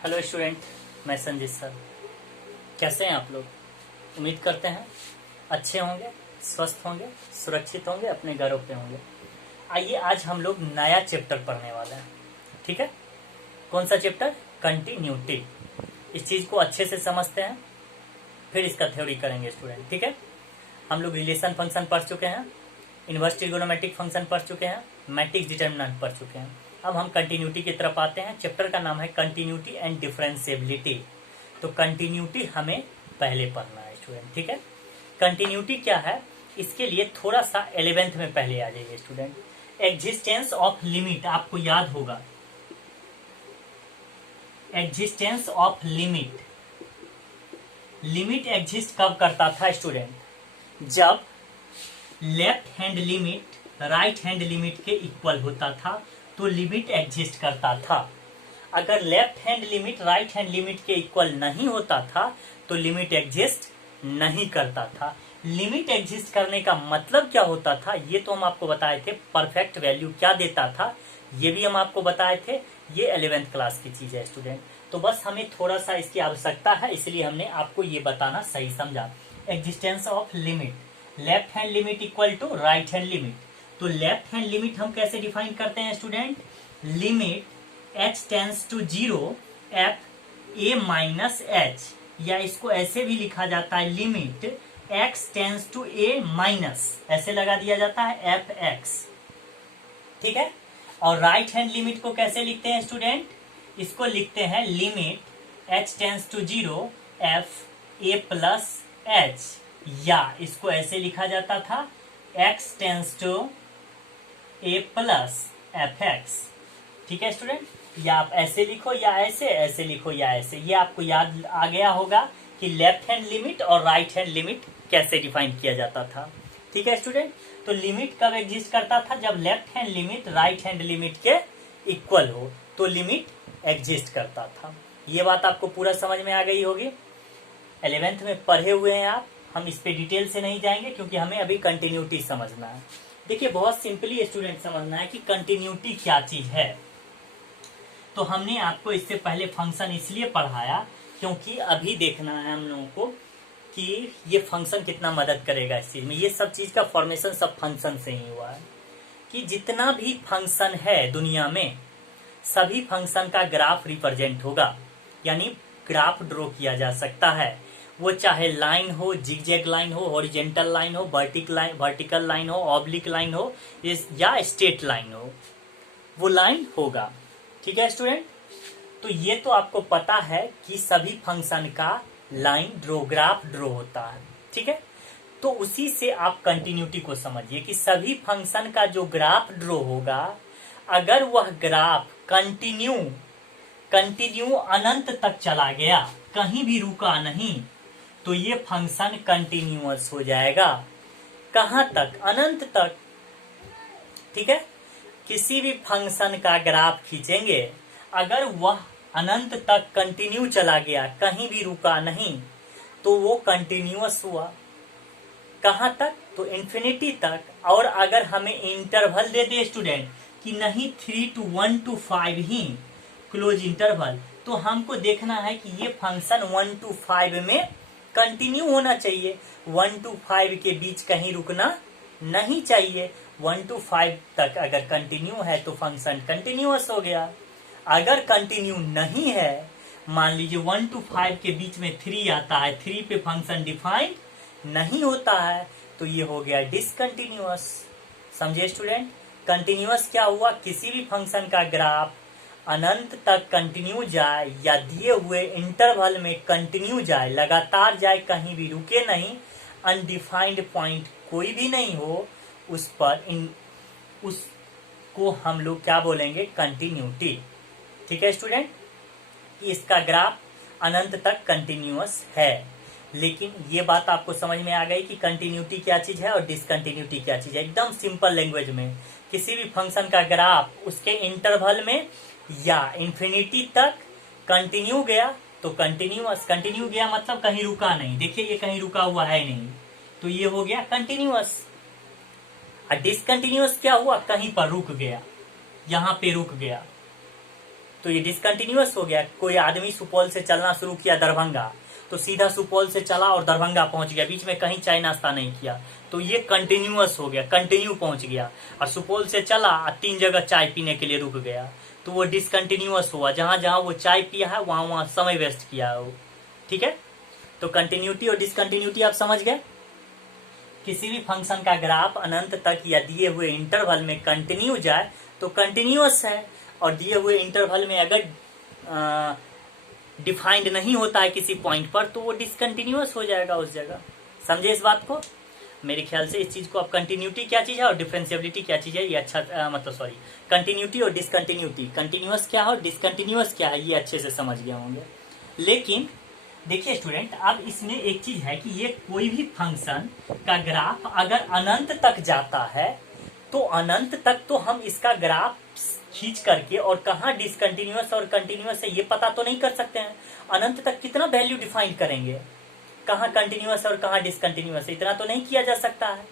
Hello student, मैं Sanjeet sir. कैसे हैं आप लोग? उम्मीद करते हैं अच्छे होंगे, स्वस्थ होंगे, सुरक्षित होंगे, अपने घरों पे होंगे। आइए आज हम लोग नया चैप्टर पढ़ने वाले हैं। ठीक है, कौन सा चैप्टर? कंटिन्यूटी। इस चीज को अच्छे से समझते हैं, फिर इसका थ्योरी करेंगे स्टूडेंट। ठीक है, हम लोग रिलेशन फंक्शन पढ़ चुके हैं, इनवर्स ट्रिगोनोमेट्रिक फंक्शन पढ़ चुके हैं, मैट्रिक्स डिटर्मिनेंट पढ़ चुके हैं। अब हम कंटिन्यूटी की तरफ आते हैं। चैप्टर का नाम है कंटिन्यूटी एंड डिफरेंशिएबिलिटी। तो कंटिन्यूटी हमें पहले पढ़ना है स्टूडेंट। ठीक है, कंटिन्यूटी क्या है, इसके लिए थोड़ा सा 11th में पहले आ जाइए स्टूडेंट। एग्जिस्टेंस ऑफ लिमिट आपको याद होगा। Existence of limit, limit exist कब करता था स्टूडेंट? जब left hand limit right hand limit के इक्वल होता था तो लिमिट एग्जिस्ट करता था। अगर left hand limit right hand limit के इक्वल नहीं होता था तो लिमिट एग्जिस्ट नहीं करता था। लिमिट एग्जिस्ट करने का मतलब क्या होता था ये तो हम आपको बताए थे। परफेक्ट वैल्यू क्या देता था ये भी हम आपको बताए थे। ये 11th क्लास की चीज है स्टूडेंट। तो बस हमें थोड़ा सा इसकी आवश्यकता है, इसलिए हमने आपको ये बताना सही समझा। Existence of limit, left hand limit equal to right hand limit. तो लेफ्ट हैंड लिमिट हम कैसे डिफाइन करते हैं student? Limit h tends to 0 f a minus h, या इसको ऐसे भी लिखा जाता है limit x tends to a minus, ऐसे लगा दिया जाता है f x। ठीक है, और राइट हैंड लिमिट को कैसे लिखते हैं स्टूडेंट? इसको लिखते हैं limit h tends to 0 f a plus h, या इसको ऐसे लिखा जाता था x tends to a plus F X. ठीक है स्टूडेंट, या आप ऐसे लिखो या ऐसे लिखो या ऐसे। ये आपको याद आ गया होगा कि लेफ्ट हैंड लिमिट और राइट हैंड लिमिट कैसे डिफाइन किया जाता था। ठीक है स्टूडेंट, तो लिमिट कब एग्जिस्ट करता था? जब left hand limit right hand limit के इक्वल हो तो लिमिट एग्जिस्ट करता था। ये बात आपको पूरा समझ में आ गई होगी। 11th में पढ़े हुए हैं आप, हम इस पे डिटेल से नहीं जाएंगे क्योंकि हमें अभी कंटिन्यूटी समझना है। देखिए बहुत सिंपली स्टूडेंट समझना है कि कंटिन्यूटी क्या चीज है। तो हमने आपको इससे पहले फंक्शन इसलिए पढ़ाया क्योंकि अभी देखना है हम लोगों को कि ये फंक्शन कितना मदद करेगा इस चीज में। ये सब चीज का फॉर्मेशन सब फंक्शन से ही हुआ है कि जितना भी फंक्शन है दुनिया में सभी फंक्शन का ग्राफ रिप्रेजेंट होगा, यानी ग्राफ ड्रॉ किया जा सकता है। वो चाहे लाइन हो, जिगजैग लाइन हो, हॉरिजेंटल लाइन हो, वर्टिकल लाइन हो, ऑब्लिक लाइन हो या स्ट्रेट लाइन हो, वो लाइन होगा। ठीक है स्टूडेंट, तो ये तो आपको पता है कि सभी फंक्शन का लाइन ड्रॉ ग्राफ ड्रॉ होता है। ठीक है, तो उसी से आप कंटिन्यूटी को समझिए कि सभी फंक्शन का जो ग्राफ ड्रॉ होगा, अगर वह ग्राफ कंटिन्यू अनंत तक चला गया, कहीं भी रुका नहीं, तो ये फंक्शन कंटिन्यूअस हो जाएगा। कहां तक? अनंत तक। ठीक है, किसी भी फंक्शन का ग्राफ खींचेंगे, अगर वह अनंत तक कंटिन्यू चला गया, कहीं भी रुका नहीं, तो वो कंटिन्यूअस हुआ। कहां तक? तो इंफिनिटी तक। और अगर हमें इंटरवल दे दे स्टूडेंट कि नहीं 3 to 1 to 5 he close interval, तो हमको देखना है कि ये फंक्शन 1 to 5 में कंटिन्यू होना चाहिए। 1 to 5 के बीच कहीं रुकना नहीं चाहिए। 1 to 5 तक अगर कंटिन्यू है तो फंक्शन कंटिन्यूअस हो गया। अगर कंटिन्यू नहीं है, मान लीजिए 1 to 5 के बीच में 3 आता है, 3 पे फंक्शन डिफाइंड नहीं होता है, तो ये हो गया डिसकंटिन्यूअस। समझे स्टूडेंट? कंटिन्यूअस क्या हुआ? किसी भी फंक्शन का ग्राफ अनंत तक कंटिन्यू जाए या दिए हुए इंटरवल में कंटिन्यू जाए, लगातार जाए, कहीं भी रुके नहीं, अनडिफाइंड पॉइंट कोई भी नहीं हो, उस पर उसको हम लोग क्या बोलेंगे? कंटिन्यूटी। ठीक है स्टूडेंट, इसका ग्राफ अनंत तक कंटिन्यूअस है। लेकिन ये बात आपको समझ में आ गई कि कंटिन्यूटी क्या चीज है और डिसकंटिन्यूटी क्या चीज है। एकदम सिंपल लैंग्वेज में, किसी भी फंक्शन का ग्राफ उसके इंटरवल में या इंफिनिटी तक कंटिन्यू गया तो कंटिन्यूअस। कंटिन्यू गया मतलब कहीं रुका नहीं। देखिए ये कहीं रुका हुआ है नहीं, तो ये हो गया कंटिन्यूअस। और डिसकंटिन्यूअस क्या हुआ? कहीं पर रुक गया, यहां पे रुक गया। तो ये डिसकंटिन्यूअस हो गया। कोई आदमी सुपौल से चलना शुरू किया दरभंगा, तो सीधा सुपौल से चला और दरभंगा पहुंच गया, बीच में कहीं चाय नाश्ता नहीं किया, तो ये कंटिन्यूअस हो गया, कंटिन्यू पहुंच गया। और सुपौल से चला 3 जगह चाय पीने के लिए रुक गया, तो वो डिसकंटिन्यूअस हुआ। जहां जहां वो चाय पिया है वहां वहां समय वेस्ट किया है वो। ठीक है, तो कंटिन्यूटी और डिसकंटिन्यूटी आप समझ गए। किसी भी फंक्शन का ग्राफ अनंत तक या दिए हुए इंटरवल में कंटिन्यू जाए तो कंटिन्यूअस है, और दिए हुए इंटरवल में अगर डिफाइंड नहीं होता है किसी पॉइंट पर तो वो डिसकंटिन्यूअस हो जाएगा उस जगह। समझे इस बात को। मेरे ख्याल से इस चीज को, अब कंटिन्यूटी क्या चीज है और डिफरेंशियबिलिटी क्या चीज है ये अच्छा मतलब सॉरी कंटिन्यूटी और डिसकंटिन्यूटी, कंटिन्यूअस क्या है और डिसकंटिन्यूअस क्या है ये अच्छे से समझ गए होंगे। लेकिन देखिए स्टूडेंट, अब इसमें एक चीज है कि ये कोई भी फंक्शन का ग्राफ अगर अनंत तक जाता है तो अनंत तक तो हम इसका ग्राफ खींच करके और कहाँ डिसकंटिन्यूअस और कंटिन्यूअस है ये पता तो नहीं कर सकते हैं। अनंत तक कितना वैल्यू डिफाइन करेंगे, कहाँ कंटिन्यूअस और कहाँ डिसकंटिन्यूअस है, इतना तो नहीं किया जा सकता है।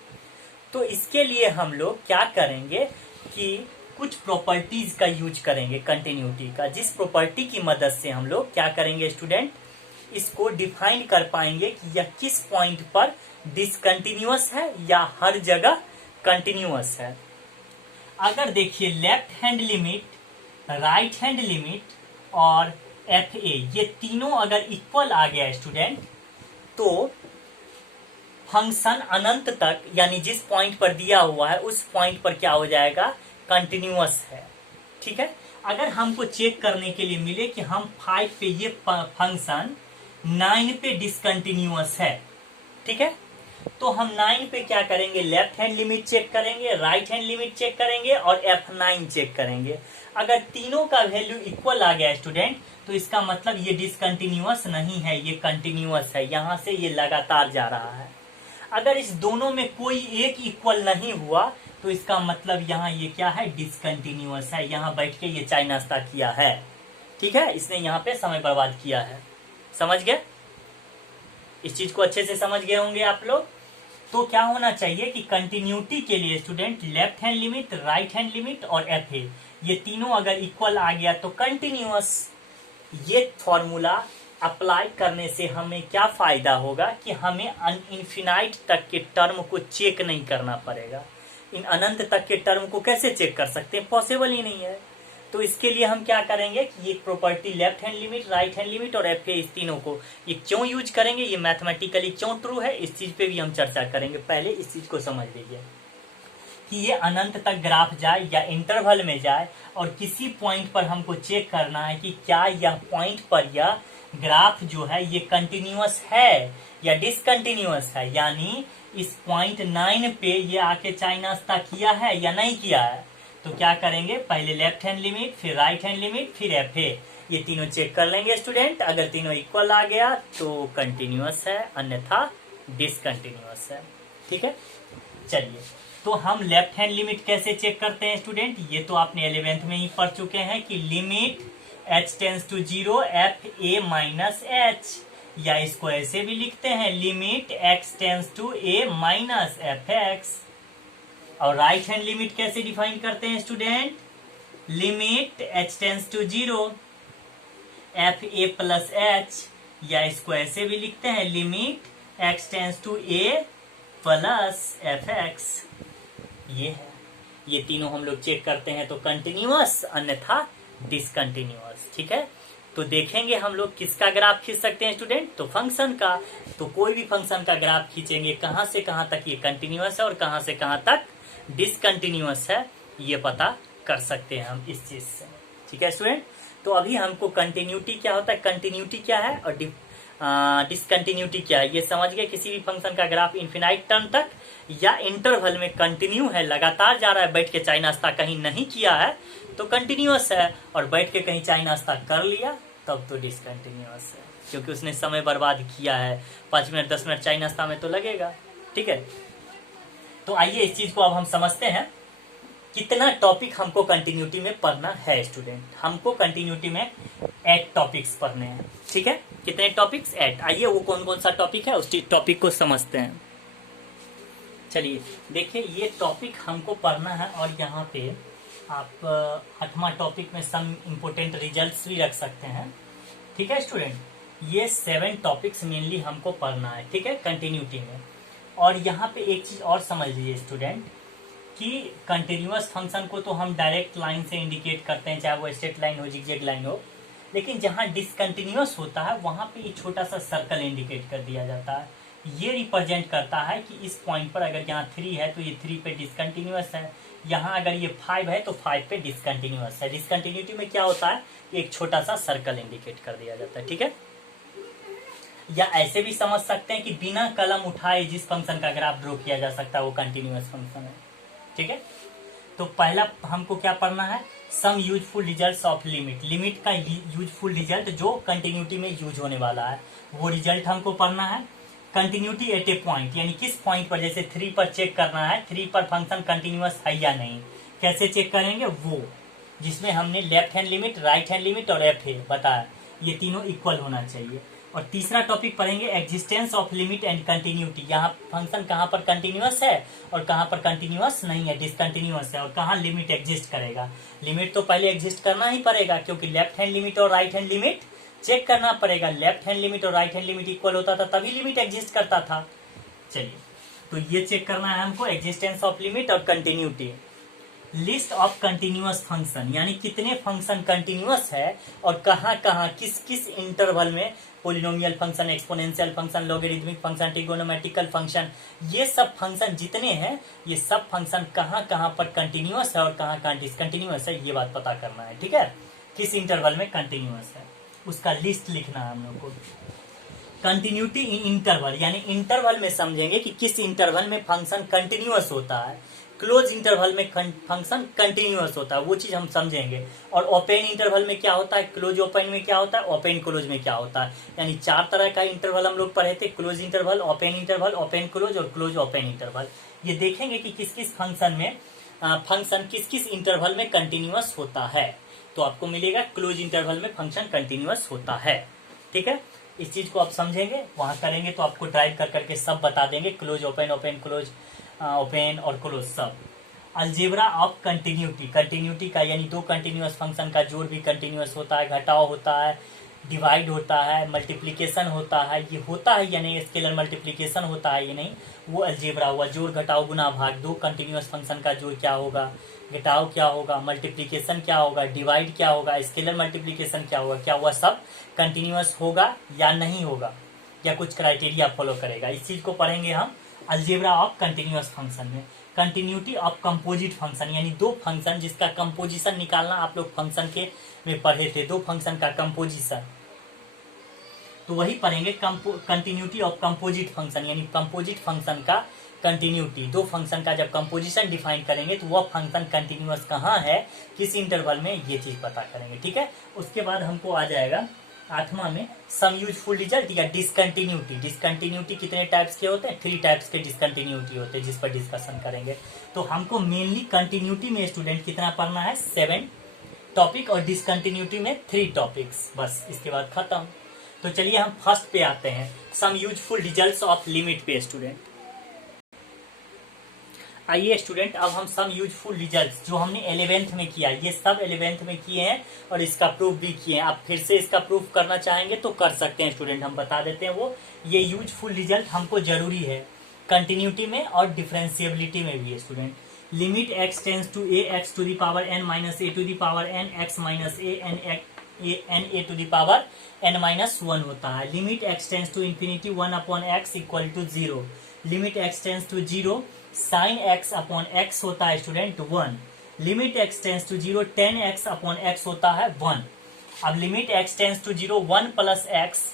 तो इसके लिए हम लोग क्या करेंगे कि कुछ प्रॉपर्टीज का यूज करेंगे कंटिन्यूटी का, जिस प्रॉपर्टी की मदद से हम लोग क्या करेंगे स्टूडेंट, इसको डिफाइन कर पाएंगे कि यह किस पॉइंट पर डिसकंटिन्यूअस है या हर जगह कंटिन्यूअस है। अगर देखिए left hand limit, right hand limit और एफ ए ये तीनों अगर इक्वल आ गया स्टूडेंट तो फंक्शन अनंत तक यानी जिस पॉइंट पर दिया हुआ है उस पॉइंट पर क्या हो जाएगा, कंटिन्यूअस है। ठीक है, अगर हमको चेक करने के लिए मिले कि हम 5 पे ये फंक्शन 9 पे डिसकंटिन्यूअस है, ठीक है, तो हम 9 पे क्या करेंगे, लेफ्ट हैंड लिमिट चेक करेंगे, राइट हैंड लिमिट चेक करेंगे और F9 चेक करेंगे। अगर तीनों का वैल्यू इक्वल आ गया स्टूडेंट तो इसका मतलब ये डिसकंटिन्यूअस नहीं है, ये कंटिन्यूअस है, यहां से ये लगातार जा रहा है। अगर इस दोनों में कोई एक इक्वल नहीं हुआ तो इसका मतलब यहाँ ये क्या है, डिसकंटिन्यूअस है, यहाँ बैठ के ये चाय नाश्ता किया है। ठीक है, इसने यहाँ पे समय बर्बाद किया है। समझ गए, इस चीज को अच्छे से समझ गए होंगे आप लोग। तो क्या होना चाहिए कि कंटिन्यूटी के लिए student left hand limit, right hand limit और एफ ए ये तीनों अगर इक्वल आ गया तो कंटिन्यूअस। ये फॉर्मूला अप्लाई करने से हमें क्या फायदा होगा कि हमें इनफिनाइट तक के टर्म को चेक नहीं करना पड़ेगा। इन अनंत तक के टर्म को कैसे चेक कर सकते हैं, पॉसिबल ही नहीं है। तो इसके लिए हम क्या करेंगे कि ये property left hand limit, right hand limit और एफ ए इस तीनों को ये क्यों यूज करेंगे, ये मैथमेटिकली क्यों ट्रू है, इस चीज पे भी हम चर्चा करेंगे। पहले इस चीज को समझ लीजिए कि ये अनंत तक ग्राफ जाए या इंटरवल में जाए और किसी पॉइंट पर हमको चेक करना है कि क्या यह पॉइंट पर यह ग्राफ जो है ये कंटिन्यूअस है या डिसकंटिन्यूअस है, यानी इस पॉइंट 9 पे ये आके चाय नाश्ता किया है या नहीं किया है। तो क्या करेंगे, पहले लेफ्ट हैंड लिमिट, फिर राइट हैंड लिमिट, फिर एफ ए ये तीनों चेक कर लेंगे स्टूडेंट। अगर तीनों इक्वल आ गया तो कंटिन्यूअस है, अन्यथा डिसकंटिन्यूअस है। ठीक है, चलिए तो हम लेफ्ट हैंड लिमिट कैसे चेक करते हैं स्टूडेंट, ये तो आपने 11th में ही पढ़ चुके हैं कि limit h tends to 0 F A minus H, या इसको ऐसे भी लिखते हैं limit x tends to a minus F X. और राइट हैंड लिमिट कैसे डिफाइन करते हैं student, limit h tends to 0 F A plus H, या इसको ऐसे भी लिखते हैं limit x tends to a plus F X. ये है, ये तीनों हम लोग चेक करते हैं तो कंटिन्यूअस, अन्यथा डिसकंटिन्यूअस। ठीक है, तो देखेंगे हम लोग किसका ग्राफ खींच सकते हैं स्टूडेंट, तो फंक्शन का। तो कोई भी फंक्शन का ग्राफ खींचेंगे, कहां से कहां तक ये कंटिन्यूअस है और कहां से कहां तक डिसकंटिन्यूअस है ये पता कर सकते हैं हम इस चीज से। ठीक है स्टूडेंट, तो अभी हमको कंटिन्यूटी क्या होता है, कंटिन्यूटी क्या है और डिसकंटिन्यूटी क्या है ये समझ गए। किसी भी फंक्शन का ग्राफ इन्फिनाइट टर्म तक या इंटरवल में कंटिन्यू है, लगातार जा रहा है, बैठ के चाय नाश्ता कहीं नहीं किया है तो कंटिन्यूअस है, और बैठ के कहीं चाय नाश्ता कर लिया तब तो डिसकंटिन्यूअस है, क्योंकि उसने समय बर्बाद किया है। 5 मिनट 10 मिनट चाय नाश्ता में तो लगेगा। ठीक है, तो आइए इस चीज को अब हम समझते हैं कितना टॉपिक हमको कंटिन्यूटी में पढ़ना है स्टूडेंट। हमको कंटिन्यूटी में 8 टॉपिक्स पढ़ने हैं। ठीक है, कितने टॉपिक्स, 8। आइए वो कौन कौन सा टॉपिक है उस टॉपिक को समझते हैं। चलिए देखिए, ये टॉपिक हमको पढ़ना है और यहाँ पे आप 8वां टॉपिक में सम इम्पोर्टेंट रिजल्ट्स भी रख सकते हैं। ठीक है स्टूडेंट, ये 7 टॉपिक्स मेनली हमको पढ़ना है, ठीक है, कंटिन्यूटी में। और यहाँ पे एक चीज और समझ लीजिए स्टूडेंट कि कंटिन्यूअस फंक्शन को तो हम डायरेक्ट लाइन से इंडिकेट करते हैं, चाहे वो स्ट्रेट लाइन हो, जिगजैग लाइन हो, लेकिन जहाँ डिसकंटिन्यूअस होता है वहां पे ये छोटा सा सर्कल इंडिकेट कर दिया जाता है। ये रिप्रेजेंट करता है कि इस पॉइंट पर अगर यहाँ 3 है तो ये 3 पे डिसकंटिन्यूअस है, यहाँ अगर ये 5 है तो 5 पे डिसकंटिन्यूअस है। डिसकंटिन्यूटी में क्या होता है, एक छोटा सा सर्कल इंडिकेट कर दिया जाता है, ठीक है। या ऐसे भी समझ सकते हैं कि बिना कलम उठाए जिस फंक्शन का ग्राफ ड्रॉ किया जा सकता है वो कंटिन्यूअस फंक्शन है, ठीक है। तो पहला हमको क्या पढ़ना है, some useful results of limit. Limit का यूजफुल रिजल्ट जो कंटिन्यूटी में यूज होने वाला है वो रिजल्ट हमको पढ़ना है। कंटिन्यूटी एट ए पॉइंट, यानी किस पॉइंट पर, जैसे 3 पर चेक करना है 3 पर फंक्शन कंटिन्यूअस है या नहीं, कैसे चेक करेंगे, वो जिसमें हमने left hand limit, right hand limit और एफ है बताया, ये तीनों इक्वल होना चाहिए। और तीसरा टॉपिक पढ़ेंगे existence of limit and continuity. यहाँ फंक्शन कहाँ पर कंटिन्यूअस है और कहाँ पर कंटिन्यूअस नहीं है, डिसकंटिन्यूअस है, और कहाँ लिमिट एग्जिस्ट करेगा। लिमिट तो पहले एग्जिस्ट करना ही पड़ेगा क्योंकि लेफ्ट हैंड लिमिट और राइट हैंड लिमिट चेक करना पड़ेगा। लेफ्ट हैंड लिमिट और राइट हैंड लिमिट इक्वल होता था तभी लिमिट एग्जिस्ट करता था। चलिए, तो ये चेक करना है हमको, एग्जिस्टेंस ऑफ लिमिट और continuity. List of continuous function, यानी कितने फंक्शन कंटिन्यूअस है और कहाँ कहाँ किस किस इंटरवल में, polynomial function, exponential function, logarithmic function, trigonometrical function, ये सब फंक्शन जितने हैं, ये सब फंक्शन कहाँ कहाँ पर कंटिन्यूअस है और कहाँ कहाँ डिसकंटिन्यूअस है, ये बात पता करना है, ठीक है। किस इंटरवल में कंटिन्यूअस है उसका लिस्ट लिखना है हम लोग को। कंटिन्यूटी इन इंटरवल, यानी इंटरवल में समझेंगे कि किस इंटरवल में फंक्शन कंटिन्यूअस होता है। क्लोज इंटरवल में फंक्शन कंटिन्यूअस होता है, वो चीज हम समझेंगे। और ओपन इंटरवल में क्या होता है, क्लोज ओपन में क्या होता है, ओपन क्लोज में क्या होता है। यानी 4 तरह का इंटरवल हम लोग पढ़े थे, क्लोज इंटरवल, ओपन क्लोज और क्लोज ओपन इंटरवल। ये देखेंगे कि किस किस फंक्शन में फंक्शन किस किस इंटरवल में कंटिन्यूअस होता है। तो आपको मिलेगा क्लोज इंटरवल में फंक्शन कंटिन्यूअस होता है, ठीक है। इस चीज को आप समझेंगे, वहां करेंगे तो आपको ड्राइव कर करके सब बता देंगे, close open, open close, open और क्लोज सब। अलजेब्रा ऑफ कंटिन्यूटी, कंटिन्यूटी का यानी 2 कंटिन्यूअस फंक्शन का जोड़ भी कंटिन्यूअस होता है, घटाव होता है, डिवाइड होता है, मल्टीप्लीकेशन होता है, ये होता है या नहीं, स्केलर मल्टीप्लीकेशन होता है या नहीं, वो अलजेब्रा हुआ। जोड़ घटाव गुना भाग, 2 कंटिन्यूअस फंक्शन का जोड़ क्या होगा, घटाव क्या होगा, मल्टीप्लीकेशन क्या होगा, डिवाइड क्या होगा, स्केलर मल्टीप्लीकेशन क्या होगा, क्या हुआ सब कंटिन्यूअस होगा या नहीं होगा, या कुछ क्राइटेरिया फॉलो करेगा। इस चीज को पढ़ेंगे हम अलजेब्रा ऑफ कंटिन्यूअस फंक्शन में। कंटिन्यूटी ऑफ कंपोजिट फंक्शन, यानी 2 फंक्शन जिसका कंपोजिशन निकालना आप लोग फंक्शन के में पढ़े थे, 2 फंक्शन का कंपोजिशन, तो वही पढ़ेंगे कंटिन्यूटी ऑफ कंपोजिट फंक्शन, यानी कंपोजिट फंक्शन का कंटिन्यूटी। 2 फंक्शन का जब कंपोजिशन डिफाइन करेंगे तो वह फंक्शन कंटिन्यूअस कहाँ है, किस इंटरवल में, ये चीज पता करेंगे, ठीक है। उसके बाद हमको आ जाएगा 8वां में सम यूजफुल रिजल्ट या डिसकंटिन्यूटी। डिसकंटिन्यूटी कितने टाइप्स के होते हैं, 3 टाइप्स के डिसकंटिन्यूटी होते हैं, जिस पर डिस्कशन करेंगे। तो हमको मेनली कंटिन्यूटी में स्टूडेंट कितना पढ़ना है, 7 टॉपिक, और डिसकंटिन्यूटी में 3 टॉपिक्स, बस इसके बाद खत्म। तो चलिए हम फर्स्ट पे आते हैं, some useful results of limit पे स्टूडेंट। आइए स्टूडेंट, अब हम सम यूजफुल रिजल्ट्स जो हमने 11th में किया, ये सब 11th में किए हैं और इसका प्रूफ भी किए हैं। आप फिर से इसका प्रूफ करना चाहेंगे तो कर सकते हैं स्टूडेंट, हम बता देते हैं वो। ये यूजफुल रिजल्ट हमको जरूरी है कंटिन्यूटी में और डिफरेंशिएबिलिटी में भी है student. Limit x tends to a x to the power n minus a to the power n x minus a n a to the power n minus 1 होता है। Limit x tends to infinity 1 upon x equal to 0। Limit x tends to 0 sine x upon x होता है student 1। Limit x tends to 0 10 x upon x होता है 1। अब limit x tends to 0 1 plus x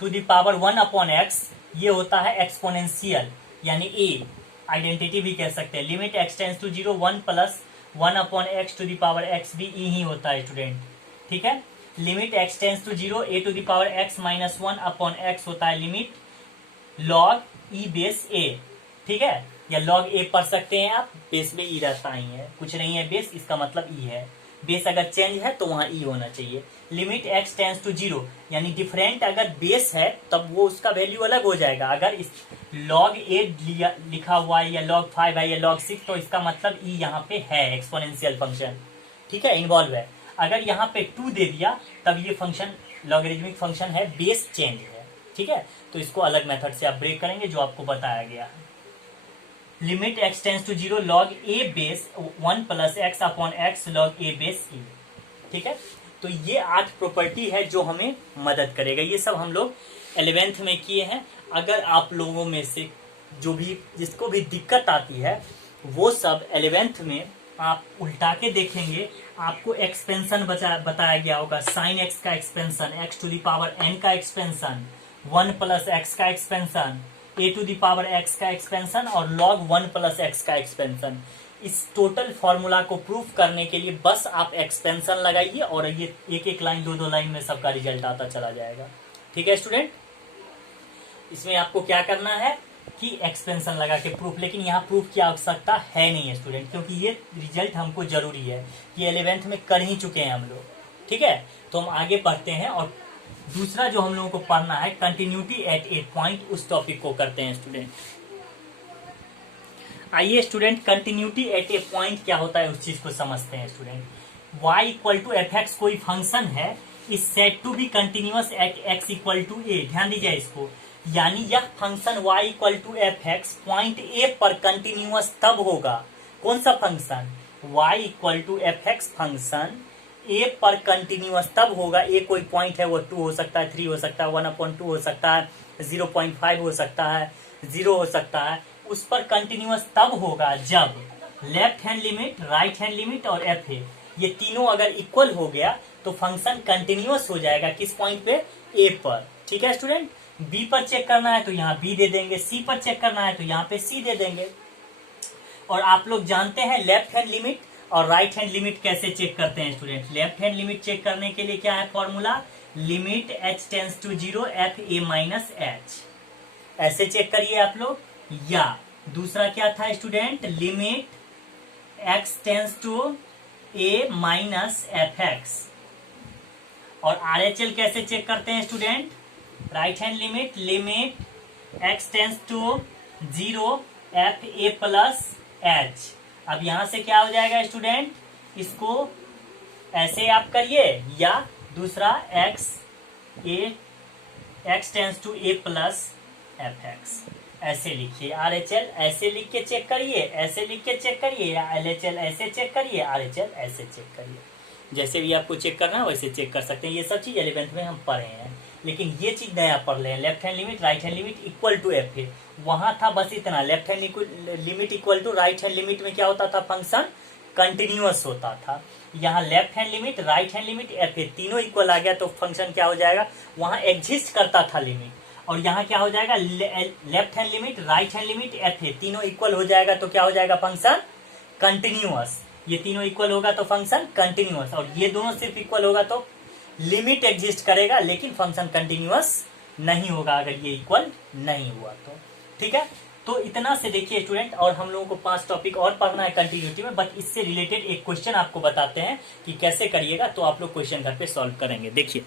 to the power 1 upon x, ये होता है exponential यानी a, identity भी कह सकते हैं। Limit x tends to 0 1 plus 1 upon x to the power x भी e ही होता है स्टूडेंट, ठीक है। Limit x tends to 0 a to the power x minus 1 upon x होता है limit log e base a, ठीक है, या लॉग ए पढ़ सकते हैं आप, बेस में ई रहता ही है, कुछ नहीं है बेस, इसका मतलब ई है। बेस अगर चेंज है तो वहां ई होना चाहिए। Limit x tends to zero, यानी डिफरेंट अगर बेस है तब वो उसका वैल्यू अलग हो जाएगा। अगर इस log 8 लिखा हुआ है या log 5 है या log 6 तो इसका मतलब ई यहाँ पे है एक्सपोनेंशियल फंक्शन, ठीक है, इन्वॉल्व है। अगर यहाँ पे 2 दे दिया तब ये फंक्शन लॉगरिथमिक फंक्शन है, बेस चेंज है, ठीक है। तो इसको अलग मेथड से आप ब्रेक करेंगे जो आपको बताया गया है। Limit x tends to zero log a base 1 plus x upon x log a base e, ठीक है। तो ये 8 प्रॉपर्टी है जो हमें मदद करेगा। ये सब हम लोग 11th में किए हैं। अगर आप लोगों में से जो भी जिसको भी दिक्कत आती है वो सब 11th में आप उल्टा के देखेंगे, आपको एक्सपेंशन बताया गया होगा। साइन एक्स का expansion, X to the power N का एक्सपेंशन, 1 प्लस एक्स का expansion, A to the power X का एक्सपेंशन और log 1 प्लस एक्स का एक्सपेंशन। इस टोटल फॉर्मूला को प्रूफ करने के लिए बस आप एक्सपेंशन लगाइए और ये एक एक लाइन 2-2 लाइन में सबका रिजल्ट आता चला जाएगा, ठीक है स्टूडेंट। इसमें आपको क्या करना है कि एक्सपेंशन लगा के प्रूफ, लेकिन यहाँ प्रूफ की आवश्यकता है नहीं है स्टूडेंट, क्योंकि ये रिजल्ट हमको जरूरी है। ये 11th में कर ही चुके हैं हम लोग, ठीक है। तो हम आगे बढ़ते हैं और दूसरा जो हम लोगों को पढ़ना है कंटिन्यूटी एट ए पॉइंट, उस टॉपिक को करते हैं स्टूडेंट। आइए student, continuity at a point क्या होता है उस चीज को समझते हैं student. y equal to f x कोई फंक्शन है, is said to be continuous at x equal to a. ध्यान दीजिए इसको, यानी यह function y equal to f x point a पर कंटिन्यूअस तब होगा। कौन सा function? y equal to f x function ए पर कंटिन्यूअस तब होगा। ए कोई पॉइंट है, वो 2 हो सकता है, 3 हो सकता है, 1/2 हो सकता है, 0.5 हो सकता है, 0 हो सकता है। उस पर कंटिन्यूअस तब होगा जब left hand limit, right hand limit और एफ ए ये तीनों अगर इक्वल हो गया तो फंक्शन कंटिन्यूअस हो जाएगा। किस पॉइंट पे? ए पर, ठीक है स्टूडेंट। बी पर चेक करना है तो यहाँ बी दे देंगे, सी पर चेक करना है तो यहाँ पे सी दे देंगे। और आप लोग जानते हैं लेफ्ट हैंड लिमिट और राइट हैंड लिमिट कैसे चेक करते हैं student. Left hand limit check करने के लिए क्या है formula? Limit H tends to zero F A minus H, ऐसे चेक करिए आप लोग। या दूसरा क्या था student? Limit x tends to A minus F X. और आर एच एल कैसे चेक करते हैं student? Right hand limit, limit x tends to zero F A plus H. अब यहां से क्या हो जाएगा स्टूडेंट? इसको ऐसे आप करिए, या दूसरा X tends to A plus F X, ऐसे लिखिए। आर एच एल ऐसे लिख के चेक करिए, ऐसे लिख के चेक करिए, या एल एच एल ऐसे चेक करिए, आर एच एल ऐसे चेक करिए। जैसे भी आपको चेक करना है वैसे चेक कर सकते हैं। ये सब चीज 11th में हम पढ़े हैं, लेकिन ये चीज नया पढ़ रहे हैं। Left hand limit, right hand limit equal to F A, वहां था बस इतना। Left hand limit equal to right hand limit में क्या होता था? फंक्शन कंटिन्यूअस होता था। यहाँ left hand limit, right hand limit, F A तीनों इक्वल आ गया तो फंक्शन क्या हो जाएगा? वहां एग्जिस्ट करता था लिमिट, और यहाँ क्या हो जाएगा? Left hand limit, right hand limit, F A तीनों इक्वल हो जाएगा तो क्या हो जाएगा? Function continuous. ये तीनों इक्वल होगा तो फंक्शन कंटिन्यूअस, और ये दोनों सिर्फ इक्वल होगा तो लिमिट एग्जिस्ट करेगा लेकिन फंक्शन कंटिन्यूअस नहीं होगा अगर ये इक्वल नहीं हुआ तो, ठीक है। तो इतना से देखिए स्टूडेंट, और हम लोगों को 5 टॉपिक और पढ़ना है कंटिन्यूटी में, बट इससे रिलेटेड एक क्वेश्चन आपको बताते हैं कि कैसे करिएगा, तो आप लोग क्वेश्चन घर पे सॉल्व करेंगे। देखिए,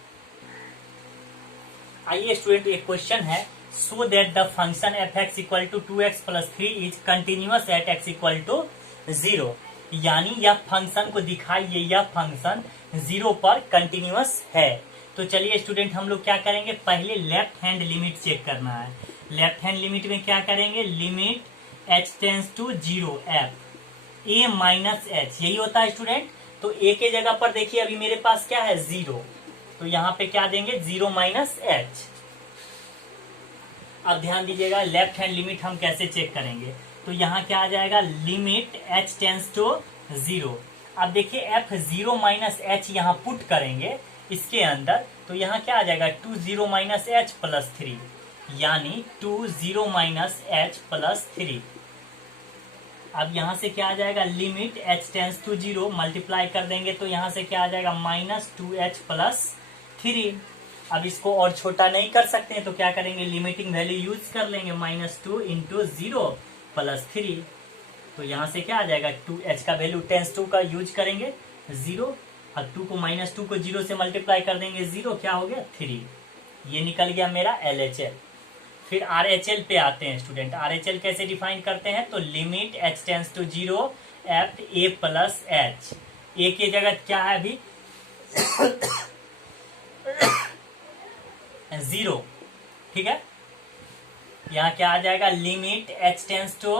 आइए स्टूडेंट, एक क्वेश्चन है, so that the function F X equal to 2x plus 3 is continuous at x equal to 0। यानी यह फंक्शन को दिखाइए, यह फंक्शन 0 पर कंटिन्यूअस है। तो चलिए स्टूडेंट, हम लोग क्या करेंगे? पहले लेफ्ट हैंड लिमिट चेक करना है। लेफ्ट हैंड लिमिट में क्या करेंगे? Limit H tends to zero F A minus H, यही होता है स्टूडेंट। तो ए के जगह पर देखिए अभी मेरे पास क्या है? 0, तो यहाँ पे क्या देंगे? 0 माइनस एच। अब ध्यान दीजिएगा लेफ्ट हैंड लिमिट हम कैसे चेक करेंगे। तो यहाँ क्या आ जाएगा? Limit H tends to 0। अब देखिए एफ 0 माइनस एच यहाँ पुट करेंगे इसके अंदर, तो यहाँ क्या आ जाएगा? 2 0 माइनस एच प्लस 3, यानी 2 0 माइनस एच प्लस 3। अब यहाँ से क्या आ जाएगा? Limit H tends to 0 multiply कर देंगे तो यहाँ से क्या आ जाएगा? Minus 2h plus 3। अब इसको और छोटा नहीं कर सकते हैं तो क्या करेंगे? लिमिटिंग वैल्यू यूज कर लेंगे, -2 इंटू 0 प्लस 3। तो यहाँ से क्या आ जाएगा? 2h का वैल्यू टेंस टू का यूज करेंगे 0 अब 2 को -2 को 0 से मल्टीप्लाई कर देंगे 0, क्या हो गया 3, ये निकल गया मेरा LHL। फिर RHL पे आते हैं स्टूडेंट। RHL कैसे डिफाइन करते हैं, तो limit h tends to 0 at a plus h, a की जगह क्या है अभी 0, ठीक है। यहाँ क्या आ जाएगा, लिमिट h टेंस टू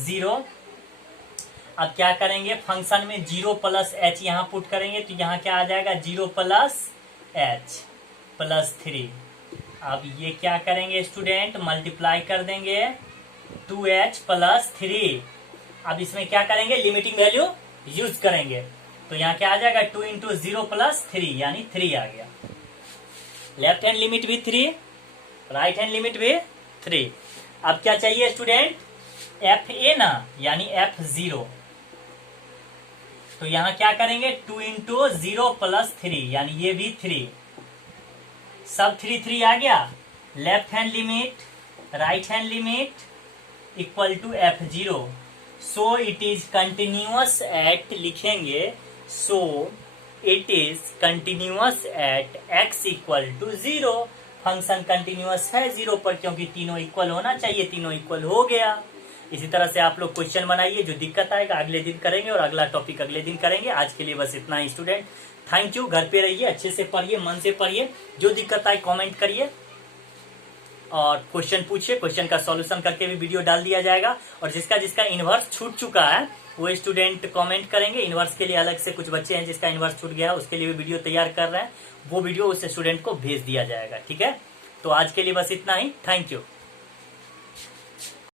0। अब क्या करेंगे, फंक्शन में 0 प्लस h यहाँ पुट करेंगे, तो यहाँ क्या आ जाएगा 0 प्लस h प्लस 3। अब ये क्या करेंगे स्टूडेंट, मल्टीप्लाई कर देंगे 2h प्लस 3। अब इसमें क्या करेंगे, लिमिटिंग वैल्यू यूज करेंगे, तो यहाँ क्या आ जाएगा 2 इंटू 0 प्लस 3 यानी 3 आ गया। लेफ्ट हैंड लिमिट भी 3, राइट हैंड लिमिट भी 3। अब क्या चाहिए स्टूडेंट, FA ना, यानी F0। तो यहाँ क्या करेंगे 2 इंटू 0 प्लस 3 यानी ये भी 3, सब 3 3 आ गया। Left hand limit right hand limit equal to F0, so it is continuous at, लिखेंगे so it is continuous at x equal to 0। Function continuous है 0 पर, क्योंकि तीनों इक्वल होना चाहिए, तीनों इक्वल हो गया। इसी तरह से आप लोग क्वेश्चन बनाइए, जो दिक्कत आएगा अगले दिन करेंगे और अगला टॉपिक अगले दिन करेंगे। आज के लिए बस इतना ही स्टूडेंट, थैंक यू। घर पे रहिए, अच्छे से पढ़िए, मन से पढ़िए, जो दिक्कत आए कमेंट करिए और क्वेश्चन पूछिए, क्वेश्चन का सॉल्यूशन करके भी वीडियो डाल दिया जाएगा। और जिसका जिसका इनवर्स छूट चुका है वो स्टूडेंट कमेंट करेंगे। इनवर्स के लिए अलग से कुछ बच्चे हैं जिसका इनवर्स छूट गया, उसके लिए भी वीडियो तैयार कर रहे हैं, वो वीडियो उस स्टूडेंट को भेज दिया जाएगा, ठीक है। तो आज के लिए बस इतना ही, थैंक यू।